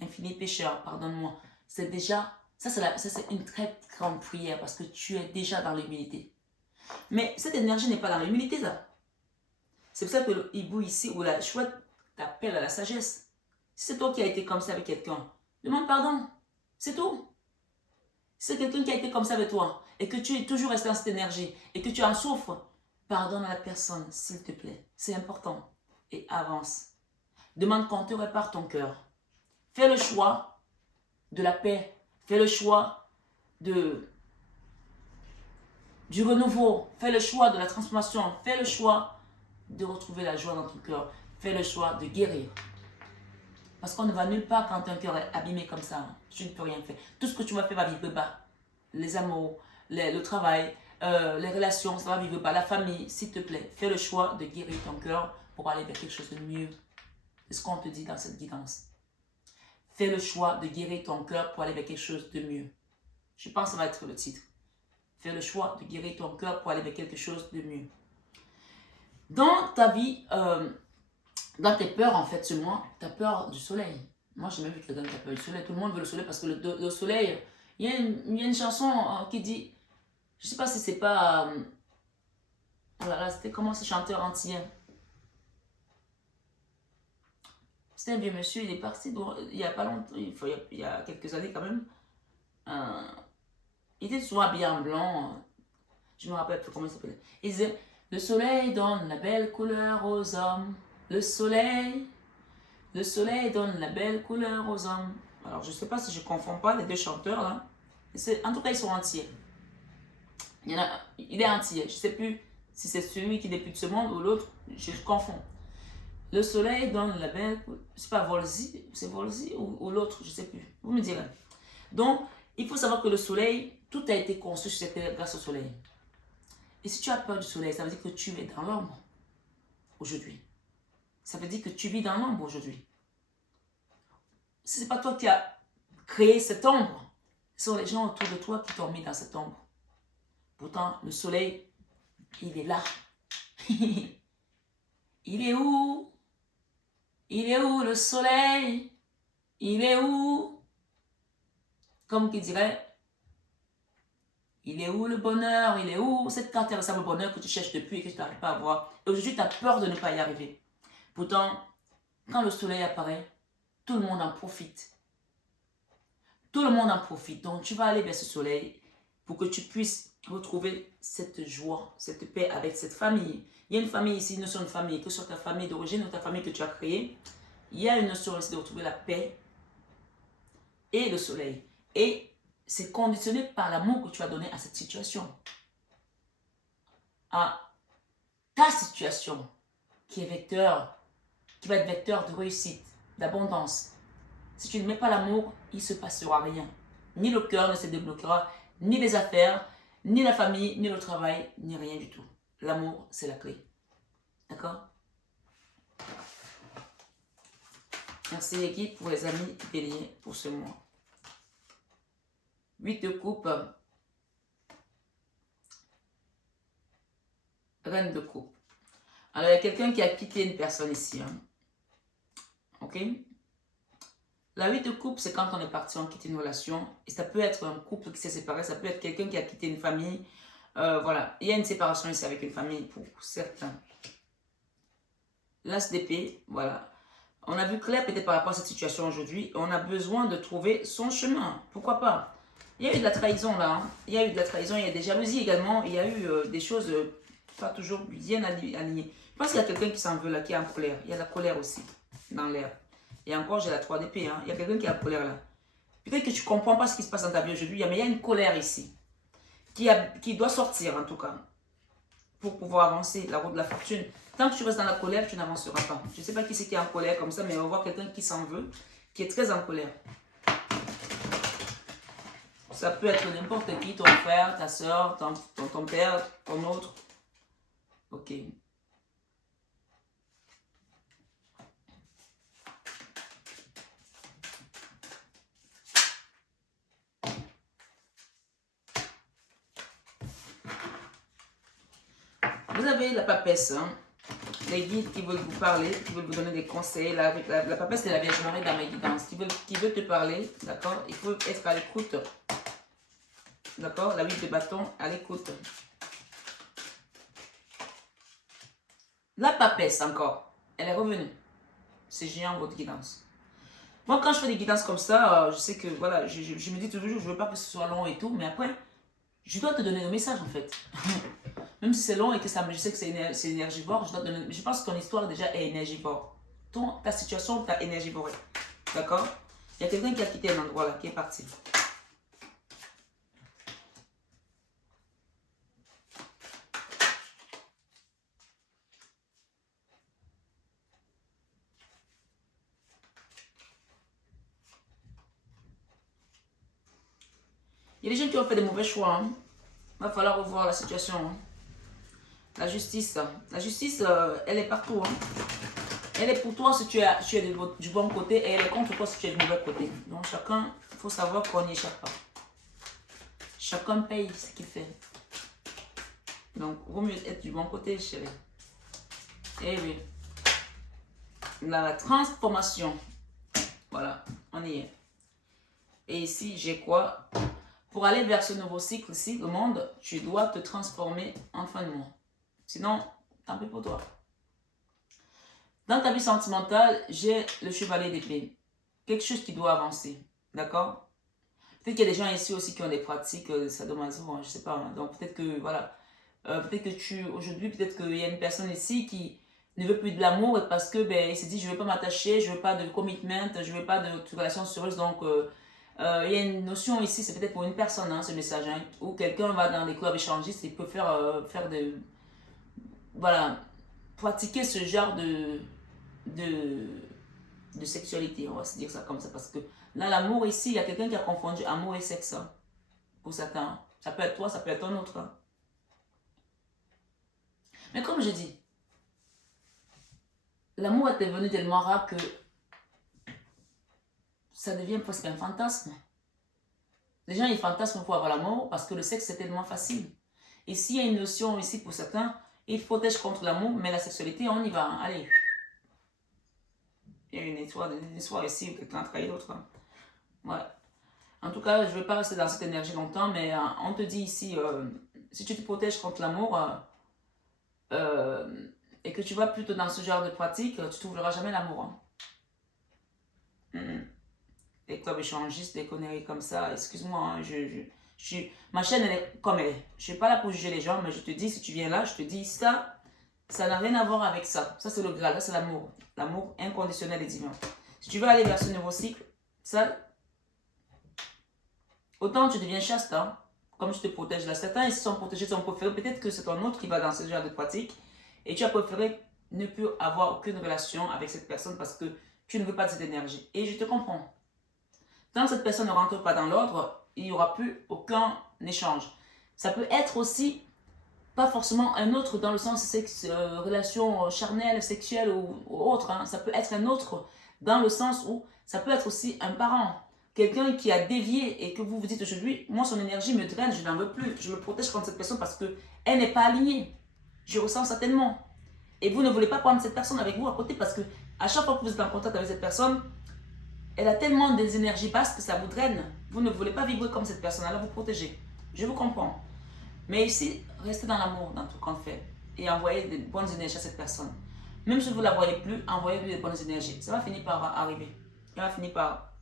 Infini pécheur, pardonne-moi. C'est déjà, ça c'est une très grande prière parce que tu es déjà dans l'humilité. Mais cette énergie n'est pas dans l'humilité là. C'est pour ça que le hibou ici ou la chouette t'appelle à la sagesse. Si c'est toi qui as été comme ça avec quelqu'un, demande pardon. C'est tout. Si c'est quelqu'un qui a été comme ça avec toi et que tu es toujours resté dans cette énergie et que tu en souffres, pardonne à la personne, s'il te plaît. C'est important. Et avance. Demande qu'on te répare ton cœur. Fais le choix de la paix. Fais le choix du renouveau. Fais le choix de la transformation. Fais le choix de retrouver la joie dans ton cœur. Fais le choix de guérir. Parce qu'on ne va nulle part quand un cœur est abîmé comme ça. Tu ne peux rien faire. Tout ce que tu vas faire va vivre bas. Les amours, le travail, les relations, ça va vivre bas. La famille, s'il te plaît, fais le choix de guérir ton cœur pour aller vers quelque chose de mieux. C'est ce qu'on te dit dans cette guidance. Fais le choix de guérir ton cœur pour aller vers quelque chose de mieux. Je pense que ça va être le titre. Fais le choix de guérir ton cœur pour aller vers quelque chose de mieux. Dans ta vie, dans tes peurs, en fait, ce mois, tu as peur du soleil. Moi, j'ai même vu quelqu'un qui a peur du soleil. Tout le monde veut le soleil parce que le soleil, il y a une chanson qui dit Je sais pas si c'est pas... oh là là, c'était comment ce chanteur antillais? C'était un vieux monsieur, il est parti il y a pas longtemps, il y a quelques années quand même. Euh, il était souvent habillé en blanc. Je me rappelle plus comment il s'appelait. Il disait, le soleil donne la belle couleur aux hommes. Le soleil donne la belle couleur aux hommes. Alors, je sais pas si je confonds pas les deux chanteurs là. En tout cas, ils sont entiers. Il est entier. Je sais plus si c'est celui qui débute ce monde ou l'autre. Je confonds. Le soleil donne la belle couleur. C'est pas Volzy, c'est Volzy ou l'autre, je sais plus. Vous me direz. Donc, il faut savoir que le soleil, tout a été conçu sur cette terre grâce au soleil. Et si tu as peur du soleil, ça veut dire que tu es dans l'ombre aujourd'hui. Ça veut dire que tu vis dans l'ombre aujourd'hui. Si ce n'est pas toi qui as créé cette ombre, ce sont les gens autour de toi qui t'ont mis dans cette ombre. Pourtant, le soleil, il est là. Il est où? Il est où le soleil? Il est où? Comme qui dirait, il est où le bonheur? Il est où cette carte ressemble au bonheur que tu cherches depuis et que tu n'arrives pas à voir? Et aujourd'hui, tu as peur de ne pas y arriver. Pourtant, quand le soleil apparaît, tout le monde en profite. Tout le monde en profite. Donc, tu vas aller vers ce soleil pour que tu puisses retrouver cette joie, cette paix avec cette famille. Il y a une famille ici, une notion de famille, que ce soit ta famille d'origine ou ta famille que tu as créée. Il y a une notion ici de retrouver la paix et le soleil. Et c'est conditionné par l'amour que tu as donné à cette situation. À ta situation qui est vecteur, qui va être vecteur de réussite, d'abondance. Si tu ne mets pas l'amour, il ne se passera rien. Ni le cœur ne se débloquera, ni les affaires, ni la famille, ni le travail, ni rien du tout. L'amour, c'est la clé. D'accord? Merci l'équipe pour les amis béliers pour ce mois. 8 de coupe. Reine de coupe. Alors, il y a quelqu'un qui a quitté une personne ici. Hein. Ok? La 8 de coupe, c'est quand on est parti, on quitte une relation. Et ça peut être un couple qui s'est séparé, ça peut être quelqu'un qui a quitté une famille. Voilà, il y a une séparation ici avec une famille pour certains. L'as d'épée, voilà. On a vu clair peut-être par rapport à cette situation aujourd'hui. On a besoin de trouver son chemin. Pourquoi pas? Il y a eu de la trahison là. Hein. Il y a eu de la trahison, il y a des jalousies également. Il y a eu des choses pas toujours bien alignées. Je pense qu'il y a quelqu'un qui s'en veut là, qui est en colère. Il y a la colère aussi dans l'air. Et encore, j'ai la 3 d'épée. Hein. Il y a quelqu'un qui est en colère là. Peut-être que tu ne comprends pas ce qui se passe dans ta vie aujourd'hui, mais il y a une colère ici. Qui doit sortir en tout cas. Pour pouvoir avancer, la route de la fortune. Tant que tu restes dans la colère, tu n'avanceras pas. Je ne sais pas qui c'est qui est en colère comme ça, mais on va voir quelqu'un qui s'en veut, qui est très en colère. Ça peut être n'importe qui, ton frère, ta soeur, ton père, ton autre. Ok. Vous avez la papesse, hein? Les guides qui veulent vous parler, qui veulent vous donner des conseils. La papesse, c'est la Vierge Marie dans mes guidances. Qui veut te parler, d'accord? Il faut être à l'écoute. D'accord? La 8 de bâton, à l'écoute. La papesse, encore, elle est revenue. C'est géant, votre guidance. Moi, quand je fais des guidances comme ça, je sais que, voilà, je me dis toujours, je ne veux pas que ce soit long et tout, mais après, je dois te donner le message, en fait. Même si c'est long et que ça, je sais que c'est énergivore, je pense que ton histoire déjà est énergivore. Ta situation t'a énergivoré. D'accord? Il y a quelqu'un qui a quitté un endroit là, qui est parti. Il y a des gens qui ont fait des mauvais choix. Hein. Il va falloir revoir la situation. Hein. La justice, elle est partout. Hein. Elle est pour toi si tu es du bon côté et elle est contre toi si tu es du mauvais côté. Donc chacun, il faut savoir qu'on n'y échappe pas. Chacun paye ce qu'il fait. Donc, il vaut mieux être du bon côté, chérie. Eh oui. La transformation. Voilà, on y est. Et ici, j'ai quoi? pour aller vers ce nouveau cycle-ci, le monde, tu dois te transformer en fin de mois. Sinon, tant pis pour toi. Dans ta vie sentimentale, j'ai le chevalier d'épée. Quelque chose qui doit avancer. D'accord? Peut-être qu'il y a des gens ici aussi qui ont des pratiques sadomaso, hein, je sais pas. Hein. Donc peut-être que, voilà. Peut-être que aujourd'hui, peut-être qu'il y a une personne ici qui ne veut plus de l'amour parce que, ben, il s'est dit, je ne veux pas m'attacher, je ne veux pas de commitment, je ne veux pas de relation sérieuse. Donc, il y a une notion ici, c'est peut-être pour une personne, hein, ce message, hein, où quelqu'un va dans des clubs échangistes et peut faire voilà, pratiquer ce genre de sexualité, on va se dire ça comme ça, parce que là, l'amour ici, il y a quelqu'un qui a confondu amour et sexe, hein, pour certains. Ça peut être toi, ça peut être un autre. Hein. Mais comme je dis, l'amour est devenu tellement rare que ça devient presque un fantasme. Les gens, ils fantasment pour avoir l'amour parce que le sexe, c'est tellement facile. Et s'il y a une notion ici pour certains, ils protègent contre l'amour, mais la sexualité, on y va. Hein. Allez. Il y a une histoire ici où quelqu'un a trahi l'autre. Hein. Ouais. En tout cas, je ne vais pas rester dans cette énergie longtemps, mais on te dit ici, si tu te protèges contre l'amour et que tu vas plutôt dans ce genre de pratique, tu ne trouveras jamais l'amour. Hein. Les clubs échangistes, des conneries comme ça, excuse-moi, hein, ma chaîne elle est comme elle est. Je ne suis pas là pour juger les gens, mais je te dis, si tu viens là, je te dis ça n'a rien à voir avec ça. Ça c'est le Graal, ça c'est l'amour. L'amour inconditionnel et divin. Si tu veux aller vers ce nouveau cycle, ça, autant tu deviens chaste, hein, comme je te protège là. Certains ils se sont protégés de son préféré, peut-être que c'est un autre qui va dans ce genre de pratique, et tu as préféré ne plus avoir aucune relation avec cette personne parce que tu ne veux pas de cette énergie. Et je te comprends. Tant que cette personne ne rentre pas dans l'ordre, il n'y aura plus aucun échange. Ça peut être aussi, pas forcément un autre dans le sens relation charnelle, sexuelle ou autre. Hein. Ça peut être un autre dans le sens où ça peut être aussi un parent. Quelqu'un qui a dévié et que vous vous dites aujourd'hui, moi son énergie me draine, je n'en veux plus. Je me protège contre cette personne parce qu'elle n'est pas alignée. Je ressens ça tellement. Et vous ne voulez pas prendre cette personne avec vous à côté parce que à chaque fois que vous êtes en contact avec cette personne, elle a tellement des énergies basses que ça vous draine. Vous ne voulez pas vibrer comme cette personne, alors vous protégez. Je vous comprends. Mais ici, restez dans l'amour dans tout ce qu'on fait et envoyez des bonnes énergies à cette personne. Même si vous ne la voyez plus, envoyez-lui des bonnes énergies. Ça va finir par arriver. Elle va finir par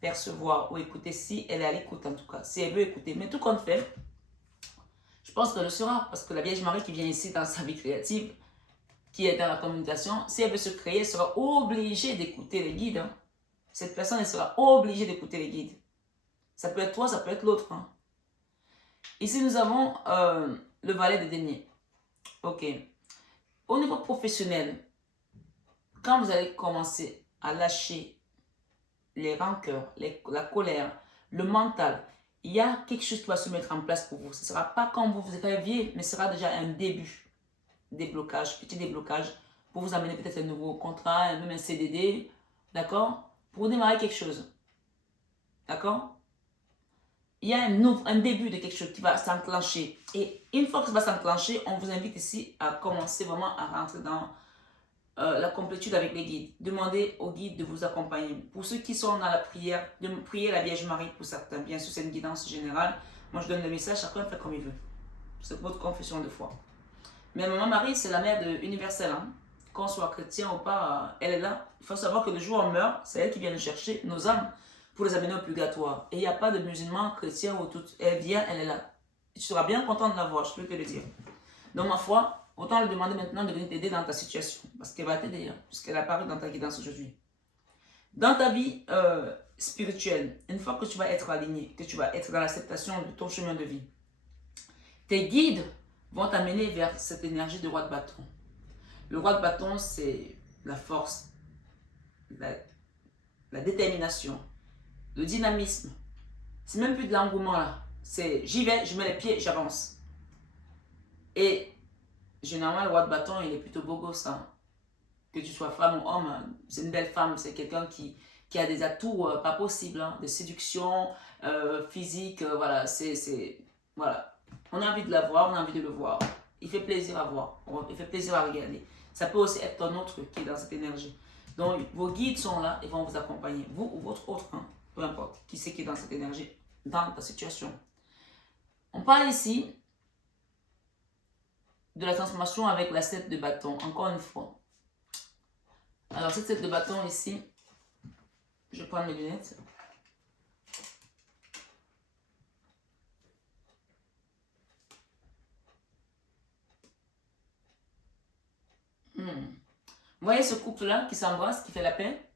percevoir ou écouter si elle est à l'écoute en tout cas. Si elle veut écouter. Mais tout compte fait, je pense qu'elle le sera parce que la Vierge Marie qui vient ici dans sa vie créative, qui est dans la communication, si elle veut se créer, elle sera obligée d'écouter les guides. Hein. Cette personne, elle sera obligée d'écouter les guides. Ça peut être toi, ça peut être l'autre. Hein. Ici, nous avons le valet de deniers. Ok. Au niveau professionnel, quand vous allez commencer à lâcher les rancœurs, la colère, le mental, il y a quelque chose qui va se mettre en place pour vous. Ce ne sera pas quand vous vous rêviez, mais ce sera déjà un début. Déblocage, petit déblocage, pour vous amener peut-être un nouveau contrat, même un CDD, d'accord? Pour démarrer quelque chose. D'accord? Il y a un début de quelque chose qui va s'enclencher. Et une fois que ça va s'enclencher, on vous invite ici à commencer vraiment à rentrer dans la complétude avec les guides. Demandez aux guides de vous accompagner. Pour ceux qui sont dans la prière, de prier la Vierge Marie pour certains. Bien sûr, c'est une guidance générale. Moi, je donne le message, chacun fait comme il veut. C'est votre confession de foi. Mais Maman Marie, c'est la mère de universelle. Hein. Qu'on soit chrétien ou pas, elle est là. Il faut savoir que le jour où on meurt, c'est elle qui vient nous chercher nos âmes pour les amener au purgatoire. Et il n'y a pas de musulman, chrétien ou tout. Elle vient, elle est là. Et tu seras bien content de la voir, je peux te le dire. Donc ma foi, autant lui demander maintenant de venir t'aider dans ta situation. Parce qu'elle va t'aider, hein, puisqu'elle apparaît dans ta guidance aujourd'hui. Dans ta vie spirituelle, une fois que tu vas être aligné, que tu vas être dans l'acceptation de ton chemin de vie, tes guides vont t'amener vers cette énergie de roi de bâton. Le roi de bâton, c'est la force, la détermination, le dynamisme. C'est même plus de l'engouement là. C'est j'y vais, je mets les pieds, j'avance. Et généralement, le roi de bâton, il est plutôt beau gosse. Hein. Que tu sois femme ou homme, c'est une belle femme. C'est quelqu'un qui a des atouts pas possibles, hein, de séduction, physique. Voilà, voilà. On a envie de la voir, on a envie de le voir. Il fait plaisir à voir, il fait plaisir à regarder. Ça peut aussi être un autre qui est dans cette énergie. Donc, vos guides sont là et vont vous accompagner. Vous ou votre autre, hein, peu importe, qui c'est qui est dans cette énergie. dans ta situation. On parle ici de la transformation avec la 7 de bâton, encore une fois. Alors, cette 7 de bâton ici, je vais prendre mes lunettes. Vous voyez ce couple-là qui s'embrasse, qui fait la paix?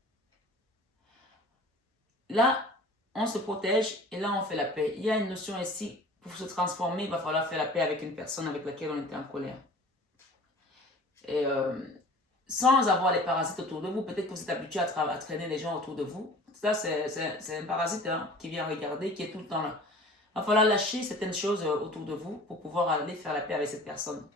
Là, on se protège et là, on fait la paix. Il y a une notion ici, pour se transformer, il va falloir faire la paix avec une personne avec laquelle on était en colère. Et sans avoir les parasites autour de vous, peut-être que vous êtes habitué à traîner les gens autour de vous. Ça, c'est un parasite hein, qui vient regarder, qui est tout le temps là. Il va falloir lâcher certaines choses autour de vous pour pouvoir aller faire la paix avec cette personne.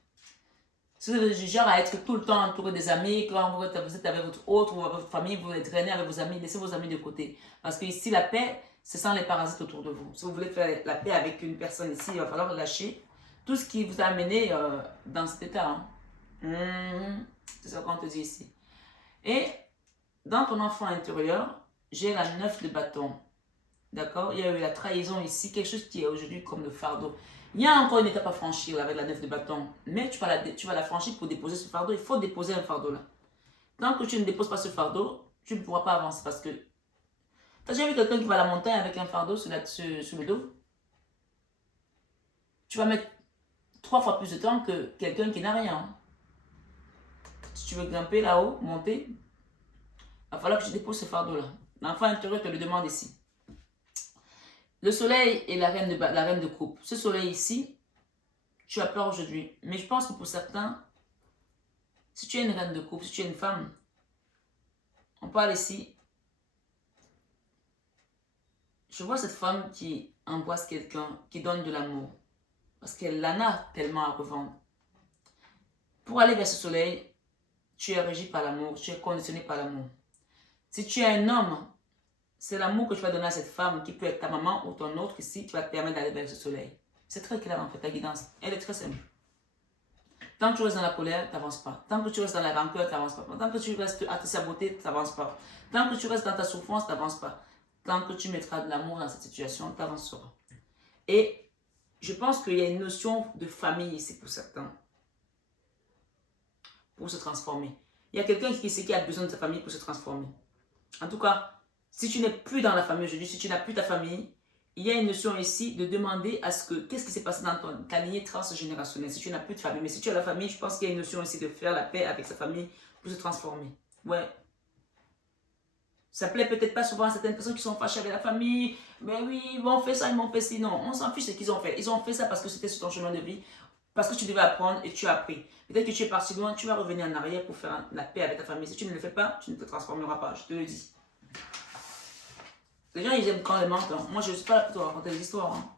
Si vous êtes du genre à être tout le temps entouré des amis, quand vous êtes avec votre autre ou avec votre famille, vous êtes traîné avec vos amis, laissez vos amis de côté. Parce que ici, la paix, c'est sans les parasites autour de vous. Si vous voulez faire la paix avec une personne ici, il va falloir lâcher tout ce qui vous a amené dans cet état. Hein. C'est ça qu'on te dit ici. Et dans ton enfant intérieur, j'ai la 9 de bâton. D'accord? Il y a eu la trahison ici, quelque chose qui est aujourd'hui comme le fardeau. Il y a encore une étape à franchir là, avec la 9 de bâton. Mais tu vas la franchir pour déposer ce fardeau. Il faut déposer un fardeau là. Tant que tu ne déposes pas ce fardeau, tu ne pourras pas avancer parce que... Tu as déjà vu quelqu'un qui va à la montagne avec un fardeau sur le dos? Tu vas mettre 3 fois plus de temps que quelqu'un qui n'a rien. Si tu veux grimper là-haut, monter, il va falloir que tu déposes ce fardeau là. L'enfant intérieur te le demande ici. Le soleil est la reine de coupe. Ce soleil ici, tu as peur aujourd'hui. Mais je pense que pour certains, si tu es une reine de coupe, si tu es une femme, on parle ici. Je vois cette femme qui embrasse quelqu'un, qui donne de l'amour. Parce qu'elle en a tellement à revendre. Pour aller vers ce soleil, tu es régi par l'amour, tu es conditionné par l'amour. Si tu es un homme, c'est l'amour que tu vas donner à cette femme qui peut être ta maman ou ton autre ici qui va te permettre d'aller vers ce soleil. C'est très clair en fait, ta guidance. Elle est très simple. Tant que tu restes dans la colère, tu n'avances pas. Tant que tu restes dans la rancœur, tu n'avances pas. Tant que tu restes à te saboter, tu n'avances pas. Tant que tu restes dans ta souffrance, tu n'avances pas. Tant que tu mettras de l'amour dans cette situation, tu avanceras. Et je pense qu'il y a une notion de famille ici pour certains. Pour se transformer. Il y a quelqu'un qui a besoin de sa famille pour se transformer. En tout cas, si tu n'es plus dans la famille aujourd'hui, si tu n'as plus ta famille, il y a une notion ici de demander à ce que, qu'est-ce qui s'est passé dans ta lignée transgénérationnelle, si tu n'as plus de famille. Mais si tu as la famille, je pense qu'il y a une notion ici de faire la paix avec sa famille pour se transformer. Ouais. Ça plaît peut-être pas souvent à certaines personnes qui sont fâchées avec la famille. Mais oui, ils m'ont fait ça, ils m'ont fait ci. Non, on s'en fiche de ce qu'ils ont fait. Ils ont fait ça parce que c'était sur ton chemin de vie, parce que tu devais apprendre et tu as appris. Peut-être que tu es parti loin, tu vas revenir en arrière pour faire la paix avec ta famille. Si tu ne le fais pas, tu ne te transformeras pas, je te le dis. Les gens, ils aiment quand les mentent. Hein. Moi, je ne suis pas là pour te raconter des histoires. Hein.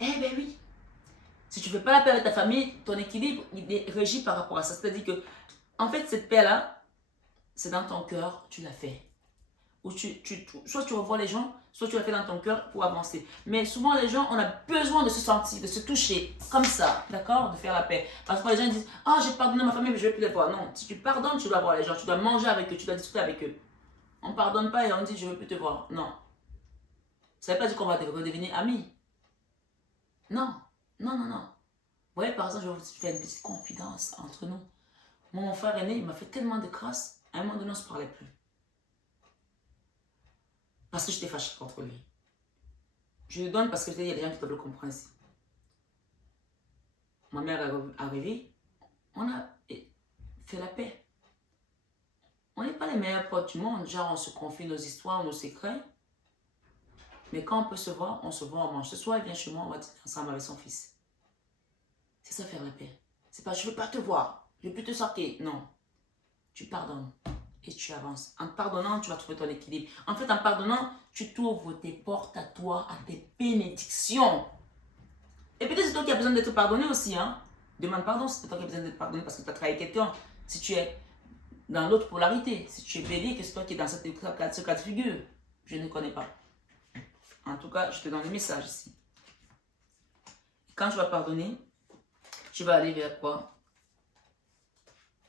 Eh ben oui. Si tu ne fais pas la paix avec ta famille, ton équilibre, il est régi par rapport à ça. C'est-à-dire que, en fait, cette paix-là, c'est dans ton cœur, tu l'as fait. Ou soit tu revois les gens, soit tu l'as fait dans ton cœur pour avancer. Mais souvent, les gens, on a besoin de se sentir, de se toucher, comme ça, d'accord? De faire la paix. Parce que les gens disent, ah, j'ai pardonné à ma famille, mais je ne vais plus les voir. Non, si tu pardonnes, tu dois voir les gens, tu dois manger avec eux, tu dois discuter avec eux. On ne pardonne pas et on dit, je ne veux plus te voir. Non. Ça ne veut pas dire qu'on va redevenir amis. Non, non, non, non. Vous voyez, par exemple, je vais vous faire une petite confidence entre nous. Mon frère aîné, il m'a fait tellement de grâce, à un moment donné, on ne se parlait plus. Parce que j'étais fâchée contre lui. Je le donne parce que il y a des gens qui peuvent le comprendre ici. Ma mère est arrivée, on a fait la paix. On n'est pas les meilleurs potes du monde, genre on se confie nos histoires, nos secrets. Mais quand on peut se voir, on mange. Ce soir, il vient chez moi, on va dîner ensemble avec son fils. C'est ça faire la paix. C'est pas je ne veux pas te voir, je ne veux plus te sortir. Non. Tu pardonnes et tu avances. En pardonnant, tu vas trouver ton équilibre. En fait, en pardonnant, tu t'ouvres tes portes à toi, à tes bénédictions. Et peut-être c'est toi qui as besoin d'être pardonné aussi. Hein? Demande pardon si c'est toi qui as besoin d'être pardonné parce que tu as trahi quelqu'un. Si tu es dans l'autre polarité, si tu es bélier, que c'est toi qui es dans ce cas de figure. Je ne connais pas. En tout cas, je te donne le message ici. Quand tu vas pardonner, tu vas aller vers quoi?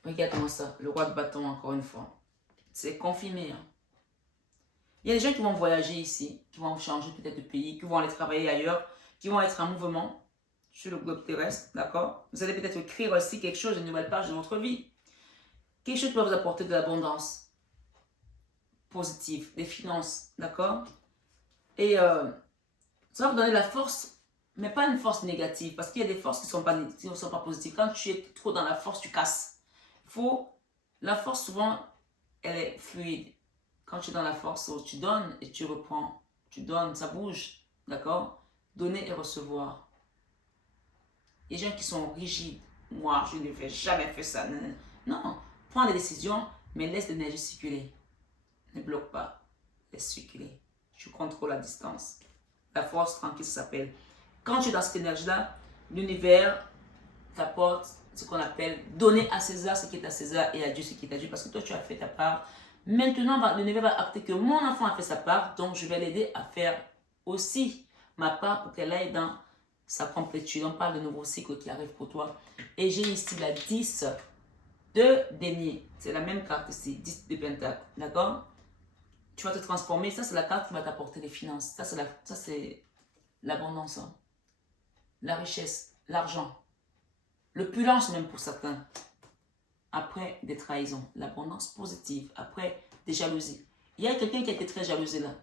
Regarde-moi ça, le roi de bâton encore une fois. C'est confirmé. Hein? Il y a des gens qui vont voyager ici, qui vont changer peut-être de pays, qui vont aller travailler ailleurs, qui vont être en mouvement sur le globe terrestre, d'accord? Vous allez peut-être écrire aussi quelque chose, une nouvelle page de votre vie. Quelque chose qui va vous apporter de l'abondance positive, des finances, d'accord? Et ça va vous donner de la force, mais pas une force négative, parce qu'il y a des forces qui ne sont pas positives. Quand tu es trop dans la force, tu casses. La force, souvent, elle est fluide. Quand tu es dans la force, tu donnes et tu reprends. Tu donnes, ça bouge, d'accord? Donner et recevoir. Les gens qui sont rigides, moi, je ne vais jamais faire ça. Non, prends des décisions, mais laisse l'énergie circuler. Ne bloque pas, laisse circuler. Tu contrôles la distance. La force tranquille, ça s'appelle. Quand tu es dans cette énergie-là, l'univers t'apporte ce qu'on appelle donner à César ce qui est à César et à Dieu ce qui est à Dieu, parce que toi tu as fait ta part. Maintenant, l'univers va acter que mon enfant a fait sa part, donc je vais l'aider à faire aussi ma part pour qu'elle aille dans sa complétude. On parle de nouveau cycle qui arrive pour toi. Et j'ai ici la 10 de denier. C'est la même carte ici, 10 de pentacle. D'accord? Tu vas te transformer. Ça, c'est la carte qui va t'apporter les finances. Ça, c'est l'abondance, hein. La richesse, l'argent. L'opulence même pour certains. Après des trahisons. L'abondance positive. Après des jalousies. Il y a quelqu'un qui a été très jalousé là.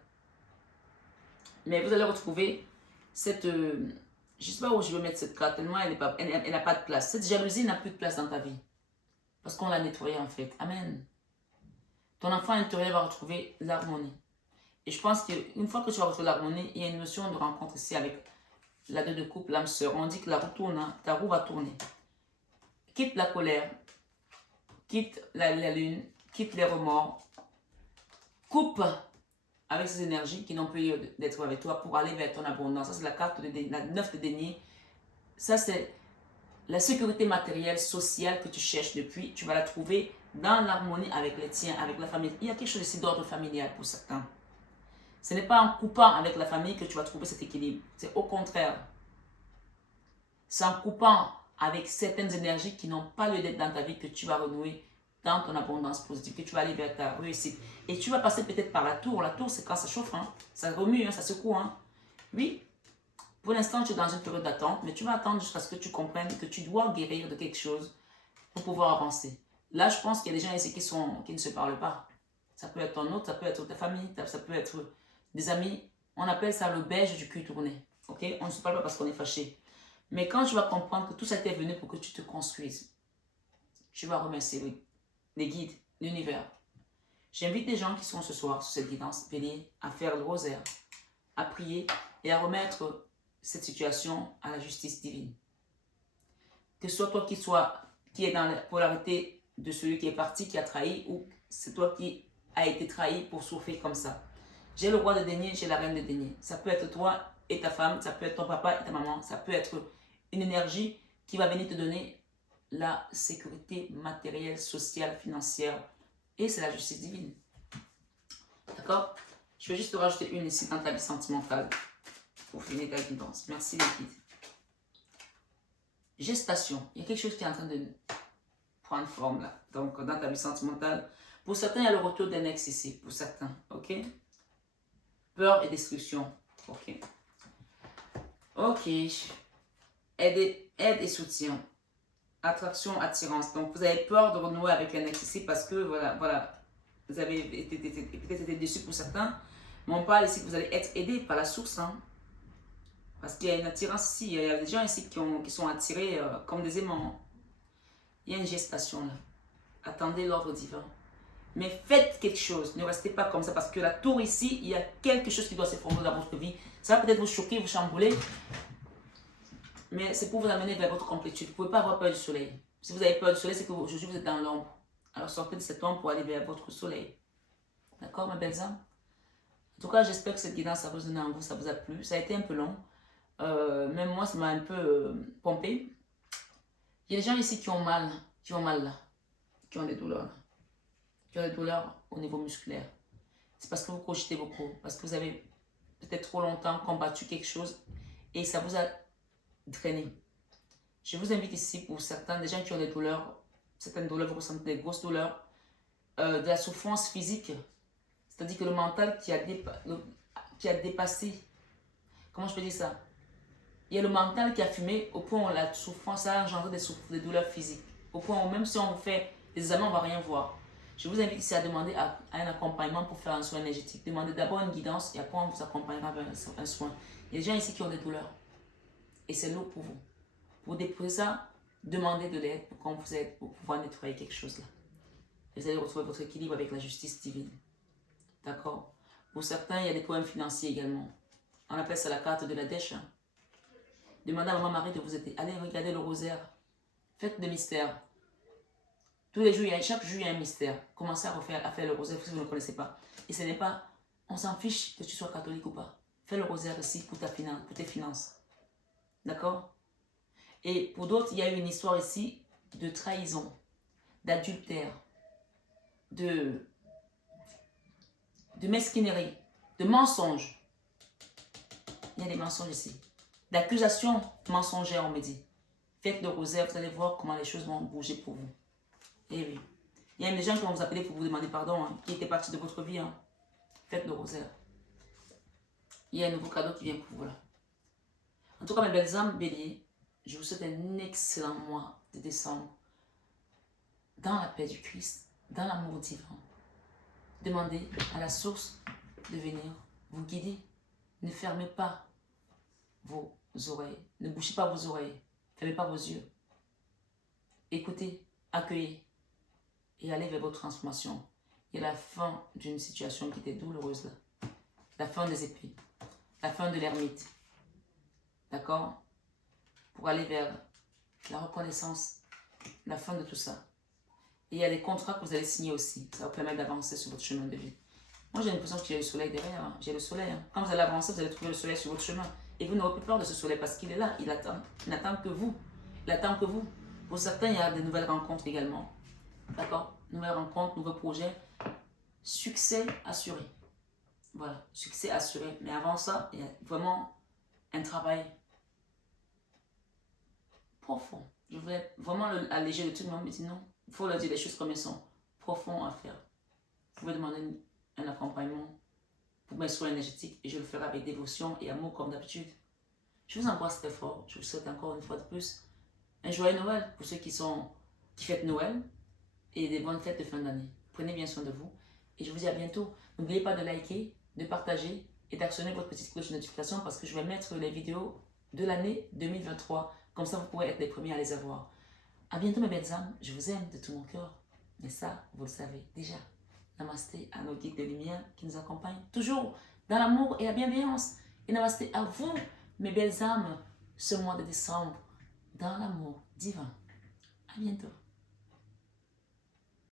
Mais vous allez retrouver cette... je ne sais pas où je veux mettre cette carte. Tellement elle n'a pas de place. Cette jalousie n'a plus de place dans ta vie. Parce qu'on l'a nettoyée en fait. Amen. Ton enfant intérieur va retrouver l'harmonie. Et je pense qu'une fois que tu vas retrouver l'harmonie, il y a une notion de rencontre ici avec la deux de couple, l'âme sœur. On dit que la roue tourne, hein, ta roue va tourner. Quitte la colère, quitte la lune, quitte les remords. Coupe avec ces énergies qui n'ont plus d'être avec toi pour aller vers ton abondance. Ça, c'est la carte de la 9 de denier. Ça, c'est la sécurité matérielle, sociale que tu cherches depuis. Tu vas la trouver dans l'harmonie avec les tiens, avec la famille. Il y a quelque chose ici d'ordre familial pour certains. Ce n'est pas en coupant avec la famille que tu vas trouver cet équilibre. C'est au contraire. C'est en coupant avec certaines énergies qui n'ont pas lieu d'être dans ta vie que tu vas renouer dans ton abondance positive, que tu vas aller vers ta réussite. Et tu vas passer peut-être par la tour. La tour, c'est quand ça chauffe, hein? Ça remue, hein? Ça secoue. Hein? Oui, pour l'instant, tu es dans une période d'attente, mais tu vas attendre jusqu'à ce que tu comprennes que tu dois guérir de quelque chose pour pouvoir avancer. Là, je pense qu'il y a des gens ici qui ne se parlent pas. Ça peut être ton autre, ça peut être ta famille, ça peut être des amis. On appelle ça le beige du cul tourné. Okay? On ne se parle pas parce qu'on est fâché. Mais quand tu vas comprendre que tout ça t'est venu pour que tu te construises, tu vas remercier les guides, l'univers. J'invite les gens qui sont ce soir sur cette guidance bélier à faire le rosaire, à prier et à remettre cette situation à la justice divine. Que ce soit toi qui est dans la polarité de celui qui est parti, qui a trahi, ou c'est toi qui a été trahi pour souffrir comme ça. J'ai le roi de denier, j'ai la reine de denier. Ça peut être toi et ta femme, ça peut être ton papa et ta maman, ça peut être une énergie qui va venir te donner la sécurité matérielle, sociale, financière. Et c'est la justice divine. D'accord? Je vais juste te rajouter une ici dans ta vie sentimentale pour finir ta guidance. Merci les guides. Gestation. Il y a quelque chose qui est en train de prendre forme là. Donc, dans ta vie sentimentale. Pour certains, il y a le retour d'un ex ici. Pour certains. Ok? Peur et destruction. Ok. Ok. Aide et soutien. Attraction, attirance. Donc, vous avez peur de renouer avec un ex ici parce que, voilà. Vous avez peut-être été déçu pour certains. Mais on parle ici que vous allez être aidé par la source. Hein. Parce qu'il y a une attirance ici. Il y a des gens ici qui sont attirés comme des aimants. Il y a une gestation là. Attendez l'ordre divin. Mais faites quelque chose. Ne restez pas comme ça. Parce que la tour ici, il y a quelque chose qui doit se former dans votre vie. Ça va peut-être vous choquer, vous chambouler. Mais c'est pour vous amener vers votre complétude. Vous ne pouvez pas avoir peur du soleil. Si vous avez peur du soleil, c'est que aujourd'hui vous êtes dans l'ombre. Alors sortez de cette ombre pour aller vers votre soleil. D'accord, ma belle âme? En tout cas, j'espère que cette guidance a résonné en vous, ça vous a plu. Ça a été un peu long. Même moi, ça m'a un peu pompé. Il y a des gens ici qui ont mal là, qui ont des douleurs là, qui ont des douleurs au niveau musculaire. C'est parce que vous cogitez beaucoup, parce que vous avez peut-être trop longtemps combattu quelque chose et ça vous a drainé. Je vous invite ici pour certains, des gens qui ont des douleurs, certaines douleurs, vous ressentez des grosses douleurs, de la souffrance physique, C'est-à-dire que le mental qui a dépassé, comment je peux dire ça? Il y a le mental qui a fumé au point où la souffrance a engendré des douleurs physiques. Au point où même si on vous fait des examens, on ne va rien voir. Je vous invite ici à demander un accompagnement pour faire un soin énergétique. Demandez d'abord une guidance et après on vous accompagnera vers un soin. Il y a des gens ici qui ont des douleurs. Et c'est lourd pour vous. Pour déposer ça, demandez de l'aide pour qu'on vous aide pour pouvoir nettoyer quelque chose là. Vous allez retrouver votre équilibre avec la justice divine. D'accord? Pour certains, il y a des problèmes financiers également. On appelle ça la carte de la dèche. Hein. Demandez à Maman Marie de vous aider. Allez regarder le rosaire. Faites des mystères. Tous les jours, chaque jour, il y a un mystère. Commencez à faire le rosaire si vous ne connaissez pas. Et ce n'est pas, on s'en fiche que tu sois catholique ou pas. Fais le rosaire aussi pour tes finances. D'accord? Et pour d'autres, il y a une histoire ici de trahison, d'adultère, de mesquinerie, de mensonges. Il y a des mensonges ici. D'accusations mensongères, on me dit. Faites le rosaire, vous allez voir comment les choses vont bouger pour vous. Et oui. Il y a des gens qui vont vous appeler pour vous demander pardon, hein, qui étaient partis de votre vie. Hein. Faites le rosaire. Il y a un nouveau cadeau qui vient pour vous là. En tout cas, mes belles âmes béliers, je vous souhaite un excellent mois de décembre. Dans la paix du Christ, dans l'amour divin. Demandez à la source de venir vous guider. Ne fermez pas vos oreilles. Ne bouchez pas vos oreilles. Ne fermez pas vos yeux. Écoutez, accueillez et allez vers votre transformation. Il y a la fin d'une situation qui était douloureuse là. La fin des épées. La fin de l'ermite. D'accord? Pour aller vers la reconnaissance. La fin de tout ça. Et il y a des contrats que vous allez signer aussi. Ça va vous permettre d'avancer sur votre chemin de vie. Moi, j'ai l'impression que j'ai le soleil derrière. Hein. J'ai le soleil. Hein. Quand vous allez avancer, vous allez trouver le soleil sur votre chemin. Et vous n'aurez plus peur de ce soleil parce qu'il est là. Il attend. Il n'attend que vous. Il attend que vous. Pour certains, il y a de nouvelles rencontres également. D'accord? Nouvelles rencontres, nouveaux projets. Succès assuré. Voilà. Succès assuré. Mais avant ça, il y a vraiment un travail profond. Je voulais vraiment alléger de tout le monde, mais sinon, il faut leur dire les choses comme elles sont. Profond à faire. Vous pouvez demander un accompagnement pour mes soins énergétiques et je le ferai avec dévotion et amour comme d'habitude. Je vous embrasse très fort. Je vous souhaite encore une fois de plus un joyeux Noël pour ceux qui fêtent Noël et des bonnes fêtes de fin d'année. Prenez bien soin de vous et je vous dis à bientôt. N'oubliez pas de liker, de partager et d'actionner votre petite cloche de notification parce que je vais mettre les vidéos de l'année 2023. Comme ça, vous pourrez être les premiers à les avoir. À bientôt mes belles âmes. Je vous aime de tout mon cœur. Mais ça, vous le savez déjà. Namasté à nos guides de lumière qui nous accompagnent toujours dans l'amour et la bienveillance. Et namasté à vous, mes belles âmes, ce mois de décembre, dans l'amour divin. À bientôt.